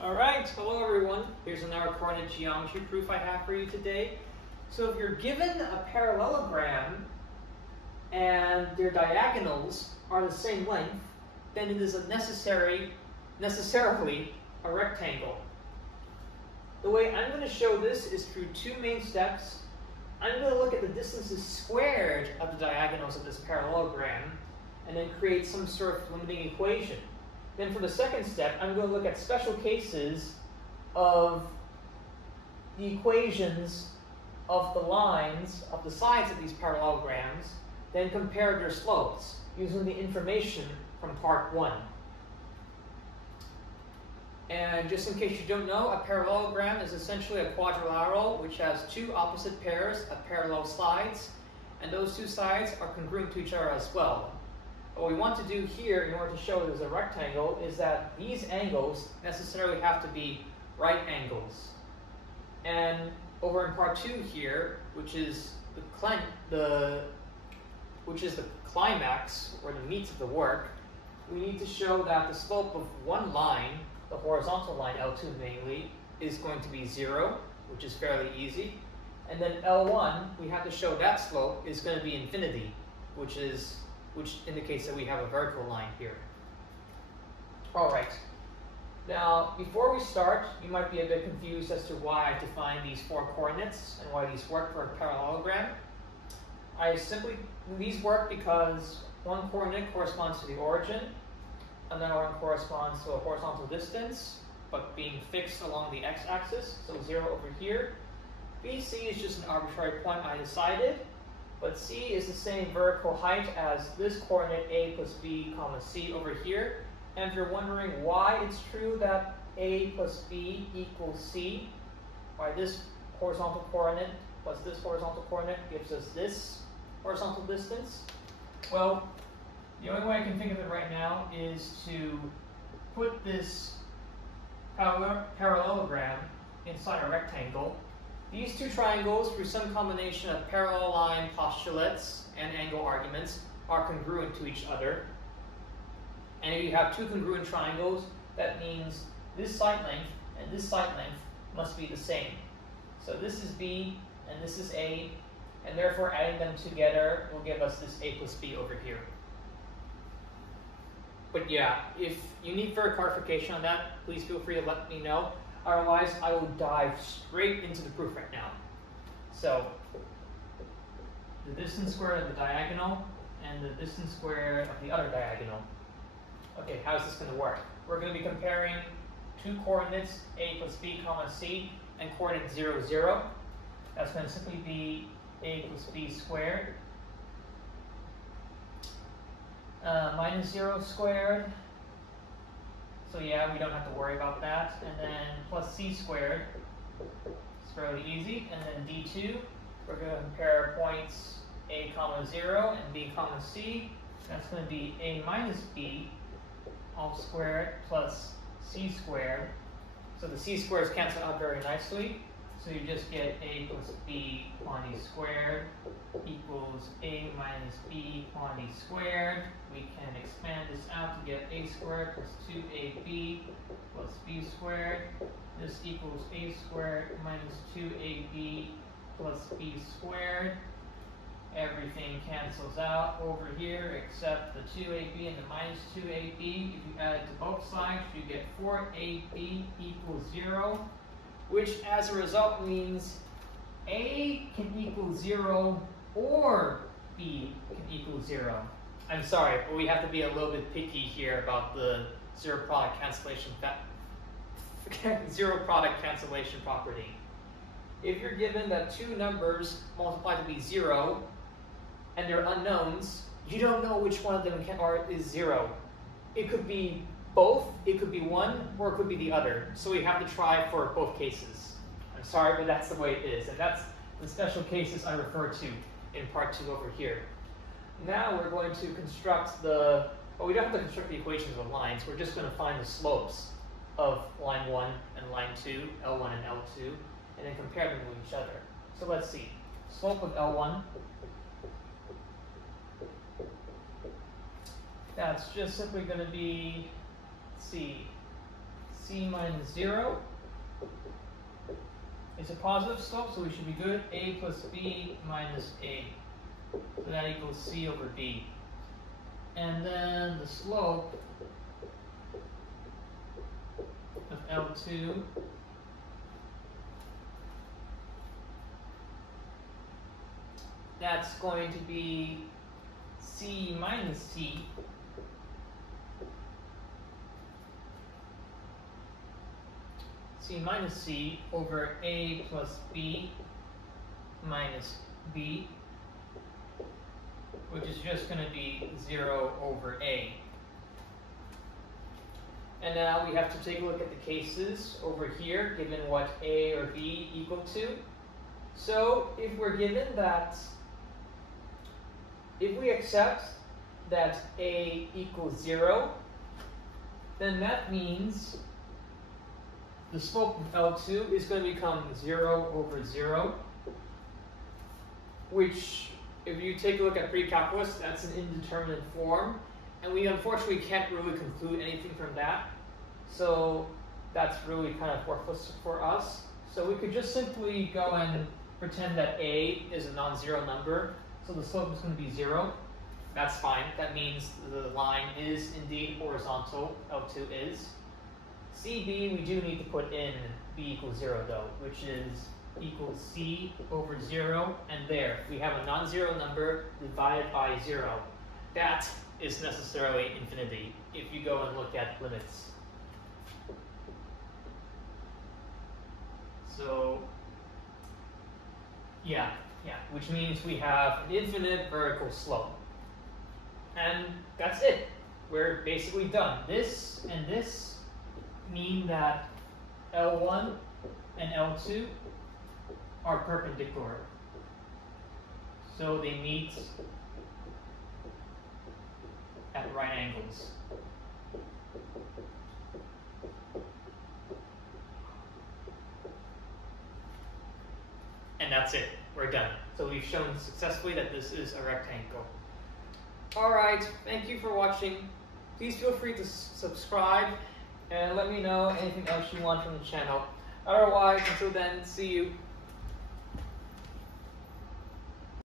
Alright, hello everyone. Here's another coordinate geometry proof I have for you today. So if you're given a parallelogram and their diagonals are the same length, then it is necessarily a rectangle. The way I'm going to show this is through two main steps. I'm going to look at the distances squared of the diagonals of this parallelogram and then create some sort of limiting equation. Then for the second step, I'm going to look at special cases of the equations of the lines of the sides of these parallelograms, then compare their slopes using the information from part 1. And just in case you don't know, a parallelogram is essentially a quadrilateral which has two opposite pairs of parallel sides, and those two sides are congruent to each other as well. What we want to do here in order to show it as a rectangle is that these angles necessarily have to be right angles. And over in part 2 here, which is the climax or the meat of the work, we need to show that the slope of one line, the horizontal line L2 mainly, is going to be 0, which is fairly easy. And then L1, we have to show that slope is going to be infinity, which indicates that we have a vertical line here. Alright, now before we start, you might be a bit confused as to why I define these 4 coordinates and why these work for a parallelogram. These work because one coordinate corresponds to the origin, another one corresponds to a horizontal distance, but being fixed along the x-axis, so 0 over here. BC is just an arbitrary point I decided, but C is the same vertical height as this coordinate A plus B comma C over here. And if you're wondering why it's true that A plus B equals C, why this horizontal coordinate plus this horizontal coordinate gives us this horizontal distance, well, the only way I can think of it right now is to put this parallelogram inside a rectangle. These two triangles, through some combination of parallel line postulates and angle arguments, are congruent to each other. And if you have two congruent triangles, that means this side length and this side length must be the same. So this is B and this is A, and therefore adding them together will give us this A plus B over here. But yeah, if you need further clarification on that, please feel free to let me know. Otherwise, I will dive straight into the proof right now. So, the distance squared of the diagonal and the distance squared of the other diagonal. Okay, how is this going to work? We're going to be comparing two coordinates, A plus B comma C, and coordinate 0, 0. That's going to simply be A plus B squared minus 0 squared. So yeah, we don't have to worry about that. And then plus C squared. It's fairly easy. And then D2, we're going to compare points A comma 0 and B comma C. That's going to be A minus B all squared plus C squared. So the C squares cancel out very nicely. So you just get A plus B quantity squared equals A minus B quantity squared. We can expand this out to get A squared plus 2AB plus B squared. This equals A squared minus 2AB plus B squared. Everything cancels out over here except the 2AB and the minus 2AB. If you add it to both sides, you get 4AB equals 0, which as a result means A can equal 0 or B can equal 0. I'm sorry, but we have to be a little bit picky here about the zero product cancellation property. If you're given that two numbers multiply to be 0 and they're unknowns, you don't know which one of them is 0. It could be both, it could be one, or it could be the other. So we have to try for both cases. I'm sorry, but that's the way it is. And that's the special cases I refer to in part 2 over here. Now we're going to construct we don't have to construct the equations of lines. We're just going to find the slopes of line 1 and line 2, L1 and L2, and then compare them with each other. So let's see. Slope of L1. That's just simply going to be, let's see, c minus 0 is a positive slope, so we should be good. A plus b minus a. So that equals c over b. And then the slope of L2 that's going to be c minus c minus c over a plus b minus b, which is just going to be 0 over a. And now we have to take a look at the cases over here, given what a or b equal to. So if we're given that, if we accept that a equals 0, then that means the slope of L2 is going to become 0 over 0, which, if you take a look at pre-calculus, that's an indeterminate form, and we unfortunately can't really conclude anything from that. So that's really kind of worthless for us. So we could just simply go and pretend that a is a non-zero number, so the slope is going to be 0. That's fine. That means the line is indeed horizontal, L2 is. CB, we do need to put in b equals 0 though, which is equals c over 0, and there, we have a non-zero number divided by 0. That is necessarily infinity if you go and look at limits. So, yeah, which means we have an infinite vertical slope. And that's it. We're basically done. This and this mean that L1 and L2 are perpendicular. So they meet at right angles. And that's it. We're done. So we've shown successfully that this is a rectangle. Alright, thank you for watching. Please feel free to subscribe and let me know anything else you want from the channel. Otherwise, until then, see you.